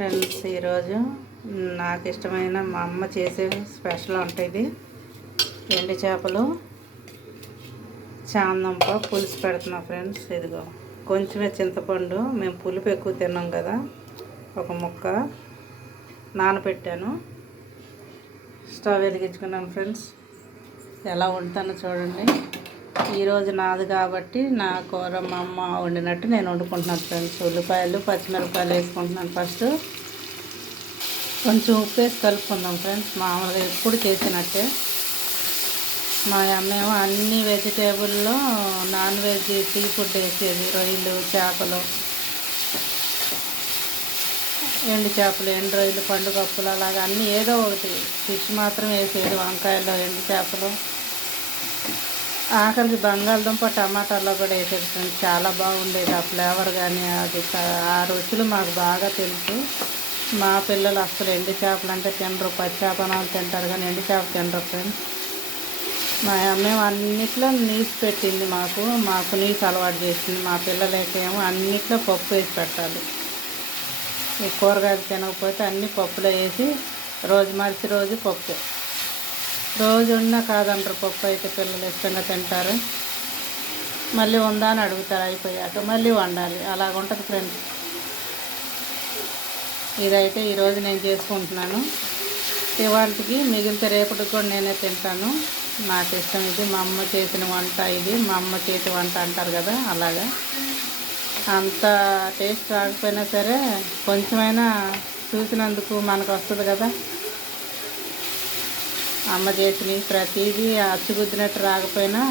Friends, ఈరోజు నాకు ఇష్టమైన మా అమ్మ చేసే స్పెషల్ వంట ఇది. ఎండు చేపలు చామందంప పులుసు పెడుతున్నా ఫ్రెండ్స్. ఇదిగో కొంచెమే చింతపండు, మేము పులుపు ఎక్కువ తిన్నాం కదా, ఒక ముక్క నానబెట్టాను. స్టవ్ వెలిగించుకున్నాను ఫ్రెండ్స్. ఎలా వండుతానో చూడండి. ఈరోజు నాది కాబట్టి నా కూర మా అమ్మ వండినట్టు నేను వండుకుంటున్నాను ఫ్రెండ్స్. ఉల్లిపాయలు పచ్చిమిరపకాయలు వేసుకుంటున్నాను. ఫస్ట్ కొంచెం ఉప్పు వేసి కలుపుకుందాం ఫ్రెండ్స్. మామూలుగా ఎప్పుడు చేసినట్టే. మా అమ్మేమో అన్ని వెజిటేబుల్లో నాన్ వెజ్ సీ ఫుడ్ వేసేది. రొయ్యలు, చేపలు, ఎండు చేపలు, ఎండు రొయ్యలు, పండు కప్పులు, అలాగా అన్నీ ఏదో ఒకటి. ఫిష్ మాత్రం వేసేది. వంకాయలు, ఎండు చేపలు, ఆఖరికి బంగాళదుంప టమాటాలో కూడా వేసేది ఫ్రెండ్స్. చాలా బాగుండేది ఆ ఫ్లేవర్ కానీ అది ఆ రుచులు మాకు బాగా తెలుసు. మా పిల్లలు అసలు ఎండు చేపలు అంటే తినరు. పచ్చి చేపలు తింటారు కానీ ఎండు చేప తినరు ఫ్రెండ్స్. మా అమ్మేమో అన్నిట్లో నీసు పెట్టింది. మాకు నీసు అలవాటు చేసింది. మా పిల్లలకేమో అన్నిట్లో పప్పు వేసి పెట్టాలి. ఈ కూరగాయలు తినకపోతే అన్ని పప్పులో వేసి రోజు మార్చి రోజు పప్పు. రోజు ఉన్నా కాదంటారు పప్పు అయితే. పిల్లలు ఇష్టంగా తింటారు. మళ్ళీ ఉందా అని అడుగుతారు. అయిపోయాక మళ్ళీ వండాలి. అలాగుంటుంది ఫ్రెండ్స్. ఇదైతే ఈరోజు నేను చేసుకుంటున్నాను. ఇవాళకి మిగిలితే రేపటికి కూడా నేనే తింటాను. నాకు ఇష్టం ఇది. మా అమ్మ చేసిన వంట ఇది. మా అమ్మ చేతి వంట అంటారు కదా, అలాగా. అంత టేస్ట్ రాకపోయినా సరే కొంచెమైనా చూసినందుకు మనకు వస్తుంది కదా. అమ్మ చేసినవి ప్రతిదీ అచ్చుగుద్దినట్టు రాకపోయినా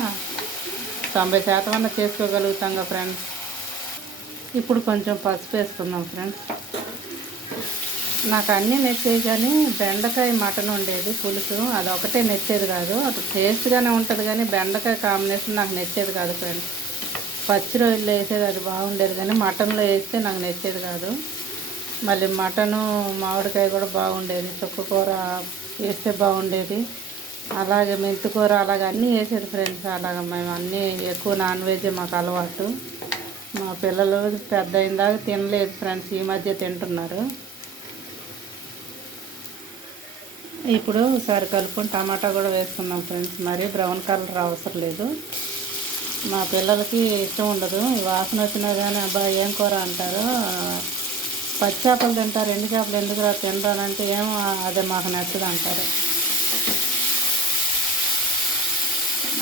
90% అన్న చేసుకోగలుగుతాం కదా ఫ్రెండ్స్. ఇప్పుడు కొంచెం పసుపు వేసుకుందాం ఫ్రెండ్స్. నాకు అన్నీ నచ్చేవి కానీ బెండకాయ మటన్ ఉండేది పులుసు, అదొకటే నచ్చేది కాదు. అది టేస్ట్గానే ఉంటుంది కానీ బెండకాయ కాంబినేషన్ నాకు నచ్చేది కాదు ఫ్రెండ్స్. పచ్చి రొయ్యలు వేసేది అది బాగుండేది కానీ మటన్లో వేస్తే నాకు నచ్చేది కాదు. మళ్ళీ మటను మామిడికాయ కూడా బాగుండేది. చుక్కకూర వేస్తే బాగుండేది. అలాగే మెంతికూర అలాగే అన్నీ వేసేది ఫ్రెండ్స్. అలాగ మేము అన్నీ ఎక్కువ నాన్ వెజ్ మాకు అలవాటు. మా పిల్లలు పెద్ద అయిందాక తినలేదు ఫ్రెండ్స్. ఈ మధ్య తింటున్నారు. ఇప్పుడు ఒకసారి కలుపుకొని టమాటా కూడా వేసుకున్నాం ఫ్రెండ్స్. మరి బ్రౌన్ కలర్ అవసరం లేదు. మా పిల్లలకి ఇష్టం ఉండదు. వాసన వచ్చినా కానీ అబ్బా ఏం కూర అంటారు. పచ్చి చేపలు తింటారు, ఎండు చేపలు ఎందుకు రా తినరానంటే ఏమో అదే మాకు నచ్చదు అంటారు.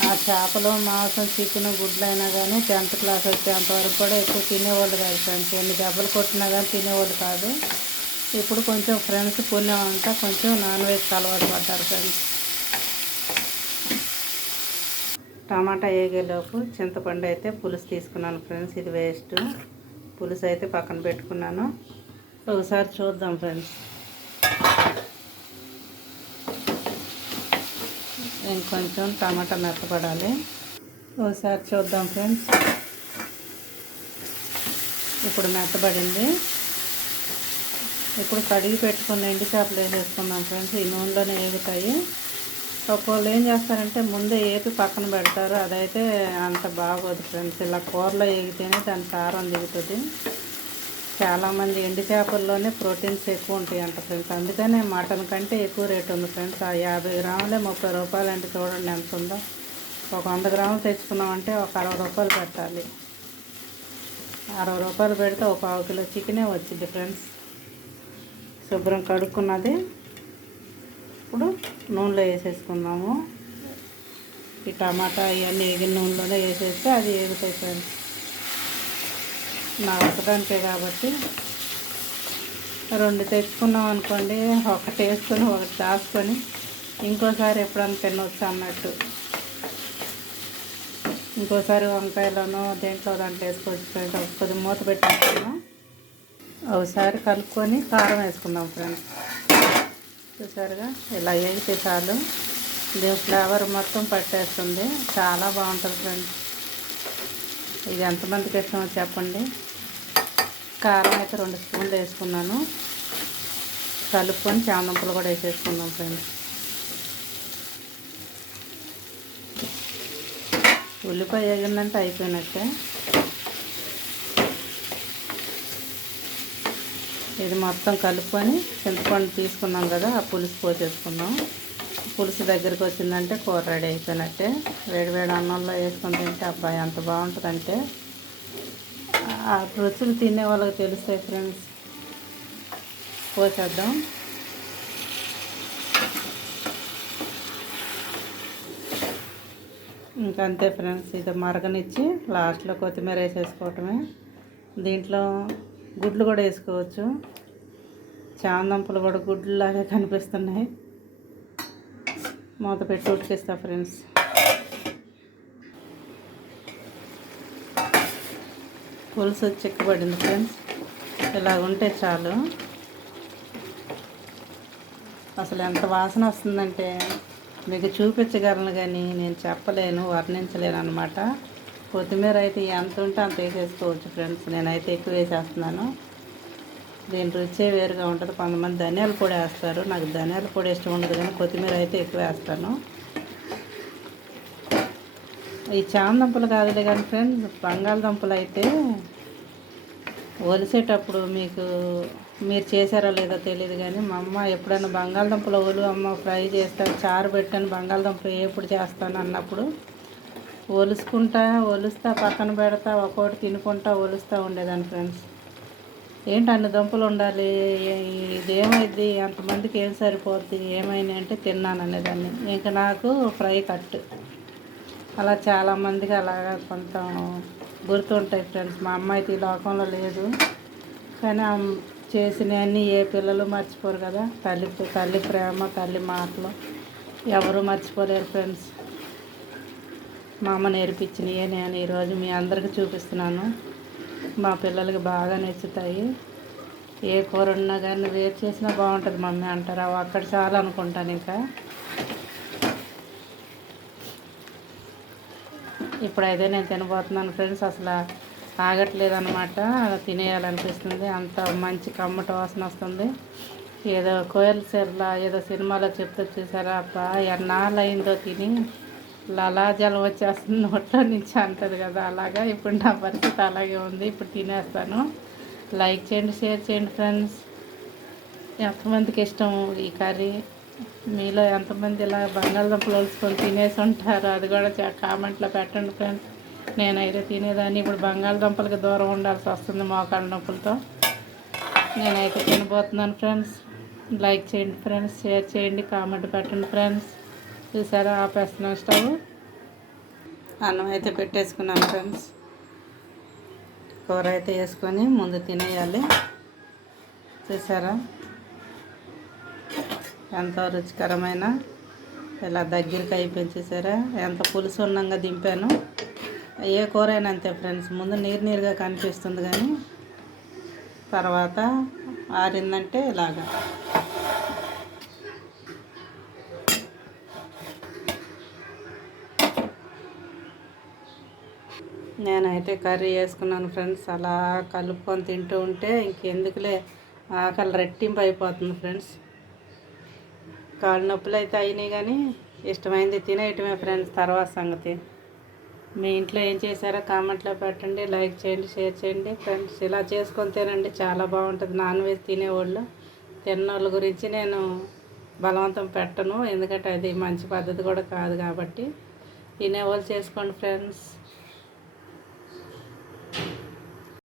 ఆ చేపలు, మాంసం, చికెన్, గుడ్లు అయినా కానీ 10th క్లాస్ వచ్చేంత వరకు కూడా ఎక్కువ తినేవాళ్ళు కాదు ఫ్రెండ్స్. ఎన్ని దెబ్బలు కొట్టినా కానీ తినేవాళ్ళు కాదు. ఇప్పుడు కొంచెం ఫ్రెండ్స్ పుణ్యం అంతా కొంచెం నాన్ వెజ్ అలవాటు పడ్డారు ఫ్రెండ్స్. టమాటా వేగేలోపు చింతపండు అయితే పులుసు తీసుకున్నాను ఫ్రెండ్స్. ఇది వేస్ట్. పులుసు అయితే పక్కన పెట్టుకున్నాను. ఒకసారి చూద్దాం ఫ్రెండ్స్. ఇంకొంచెం టమాటా మెత్తపడాలి. ఒకసారి చూద్దాం ఫ్రెండ్స్. ఇప్పుడు మెత్తబడింది. ఇప్పుడు కడిగి పెట్టుకున్న ఎండు చేపలు వేసేసుకుందాం ఫ్రెండ్స్. ఈ నూనెలోనే వేగుతాయి. ఒక్కొక్కళ్ళు ఏం చేస్తారంటే ముందే ఏపి పక్కన పెడతారు. అదైతే అంత బాగోదు ఫ్రెండ్స్. ఇలా కూరలో వేగితేనే దాని సారం దిగుతుంది. చాలామంది ఎండు చేపల్లోనే ప్రోటీన్స్ ఎక్కువ ఉంటాయి అంట ఫ్రెండ్స్. అందుకనే మటన్ కంటే ఎక్కువ రేటు ఉంది ఫ్రెండ్స్. ఆ 50 గ్రాములే 30 రూపాయలు అంటే చూడండి ఎంత ఉందో. ఒక 100 గ్రాములు తెచ్చుకున్నామంటే ఒక 60 రూపాయలు పెట్టాలి. 60 రూపాయలు పెడితే ఒక 1/2 కిలో చికెనే వచ్చింది ఫ్రెండ్స్. శుభ్రం కడుక్కున్నది. ఇప్పుడు నూనెలో వేసేసుకుందాము. ఈ టమాటా ఇవన్నీ వేగిన నూనెలోనే వేసేస్తే అది వేగుతాయి ఫ్రెండ్స్. నా ఒకదానికే కాబట్టి 2 తెచ్చుకున్నాం అనుకోండి, ఒకటి వేసుకొని ఒకటి దాచుకొని ఇంకోసారి ఎప్పుడన్నా తినవచ్చు అన్నట్టు. ఇంకోసారి వంకాయలను దాంట్లో వేసుకోవచ్చు ఫ్రెండ్స్. కొద్దిగా మూత పెట్టేసుకున్నాం. ఒకసారి కలుపుకొని కారం వేసుకుందాం ఫ్రెండ్స్. చూసారుగా ఇలా వేగితే చాలు. దీని ఫ్లేవర్ మొత్తం పట్టేస్తుంది. చాలా బాగుంటుంది ఫ్రెండ్స్. ఇది ఎంతమందికి ఇష్టమో చెప్పండి. కారం అయితే 2 స్పూన్లు వేసుకున్నాను. కలుపుకొని చామంతులు కూడా వేసేసుకుందాం ఫ్రెండ్స్. ఉల్లిపాయ వేగిందంటే అయిపోయినట్టే. ఇది మొత్తం కలుపుకొని చింతపండు తీసుకున్నాం కదా, ఆ పులుసు పోసేసుకుందాం. పులుసు దగ్గరికి వచ్చిందంటే కూర రెడీ అయిపోయినట్టే. వేడివేడి అన్నంలో వేసుకొని తింటే అబ్బాయి ఎంత బాగుంటుందంటే ఆ రుచులు తినే వాళ్ళకి తెలుస్తాయి ఫ్రెండ్స్. పోసేద్దాం. ఇంకంతే ఫ్రెండ్స్, ఇది మరగనిచ్చి లాస్ట్లో కొత్తిమీర వేసేసుకోవటమే. దీంట్లో గుడ్లు కూడా వేసుకోవచ్చు. చామంతులు కూడా గుడ్లులాగే కనిపిస్తున్నాయి. మూత పెట్టి ఉడికిస్తా ఫ్రెండ్స్. పులుసు చిక్కబడింది ఫ్రెండ్స్. ఇలాగుంటే చాలు. అసలు ఎంత వాసన వస్తుందంటే మీకు చూపించగలను కానీ నేను చెప్పలేను, వర్ణించలేను అనమాట. కొత్తిమీర అయితే ఎంత ఉంటే అంత వేసేసుకోవచ్చు ఫ్రెండ్స్. నేనైతే ఎక్కువ వేసేస్తున్నాను. దీని రుచే వేరుగా ఉంటుంది. కొంతమంది ధనియాల పొడి వేస్తారు, నాకు ధనియాల పొడి ఇష్టం ఉండదు కానీ కొత్తిమీర అయితే ఎక్కువ వేస్తాను. ఈ చామదుంపలు కాదులే కానీ ఫ్రెండ్స్, బంగాళదుంపలు అయితే ఒలిసేటప్పుడు మీరు చేశారో లేదో తెలియదు కానీ మా అమ్మ ఎప్పుడైనా బంగాళదుంపలు అమ్మ ఫ్రై చేస్తాను, చారు పెట్టాను, బంగాళదుంపలు ఎప్పుడు చేస్తాను అన్నప్పుడు ఒలుస్తా పక్కన పెడతా, ఒక్కోటి తినుకుంటా ఒలుస్తూ ఉండేదాన్ని ఫ్రెండ్స్. ఏంటి అన్ని దుంపలు ఉండాలి, ఇదేమైంది, అంతమందికి ఏం సరిపోద్ది, ఏమైంది అంటే తిన్నాను అనేదాన్ని. ఇంకా నాకు ఫ్రై కట్. అలా చాలామందికి అలాగా కొంత గుర్తుంటాయి ఫ్రెండ్స్. మా అమ్మ అయితే ఈ లోకంలో లేదు కానీ చేసినవన్నీ ఏ పిల్లలు మర్చిపోరు కదా. తల్లి ప్రేమ, తల్లి మాటలు ఎవరు మర్చిపోలేరు ఫ్రెండ్స్. మా అమ్మ నేర్పించినవే నేను ఈరోజు మీ అందరికీ చూపిస్తున్నాను. మా పిల్లలకి బాగా నచ్చుతాయి. ఏ కూర ఉన్నా కానీ నువ్వు ఏది చేసినా బాగుంటుంది మమ్మీ అంటారు. అవి అక్కడ చాలు అనుకుంటాను. ఇంకా ఇప్పుడైతే నేను తినబోతున్నాను ఫ్రెండ్స్. అసలు ఆగట్లేదు అనమాట, తినేయాలనిపిస్తుంది. అంత మంచి కమ్మటి వాసన వస్తుంది. ఏదో కోయల సెర్లా ఏదో సినిమాలో చెప్తే చూసారా, అబ్బా ఎన్నాళ్ళు అయిందో తిని లలాజలం వచ్చేస్తుంది నోట్లో నుంచి అంటది కదా, అలాగా ఇప్పుడు నా పరిస్థితి అలాగే ఉంది. ఇప్పుడు తినేస్తాను. లైక్ చేయండి, షేర్ చేయండి ఫ్రెండ్స్. ఎంతమందికి ఇష్టం ఈ కర్రీ? మీలో ఎంతమంది ఇలా బంగాళదుంపలు వలుసుకొని తినేసి ఉంటారు? అది కూడా కామెంట్లో పెట్టండి ఫ్రెండ్స్. నేనైతే తినేదాన్ని, ఇప్పుడు బంగాళదుంపలకి దూరం ఉండాల్సి వస్తుంది మోకాళ్ళ నొప్పులతో. నేనైతే తినబోతున్నాను ఫ్రెండ్స్. లైక్ చేయండి ఫ్రెండ్స్, షేర్ చేయండి, కామెంట్ పెట్టండి ఫ్రెండ్స్. చూసారా, ఆపేస్తున్నాం స్టవ్. అన్నం అయితే పెట్టేసుకున్నాను ఫ్రెండ్స్. కూర అయితే వేసుకొని ముందు తినేయాలి. చూసారా ఎంతో రుచికరమైన ఇలా దగ్గరికి అయిపోయింది. చూసారా ఎంత పులుసు ఉన్నాగా దింపాను. ఏ కూర అయినా అంతే ఫ్రెండ్స్, ముందు నీరుగా కనిపిస్తుంది కానీ తర్వాత ఆరిందంటే ఇలాగా. నేనైతే కర్రీ వేసుకున్నాను ఫ్రెండ్స్. అలా కలుపుకొని తింటూ ఉంటే ఇంకెందుకులే ఆకలి రెట్టింపు అయిపోతుంది ఫ్రెండ్స్. కాళ్ళు నొప్పులు అయితే అయినాయి కానీ ఇష్టమైంది తినేయటమే ఫ్రెండ్స్. తర్వాత సంగతి. మీ ఇంట్లో ఏం చేశారో కామెంట్లో పెట్టండి. లైక్ చేయండి, షేర్ చేయండి ఫ్రెండ్స్. ఇలా చేసుకొని తినండి, చాలా బాగుంటుంది. నాన్ వెజ్ తినేవాళ్ళు తిన్నోళ్ళ గురించి నేను బలవంతం పెట్టను, ఎందుకంటే అది మంచి పద్ధతి కూడా కాదు కాబట్టి. తినేవాళ్ళు చేసుకోండి ఫ్రెండ్స్.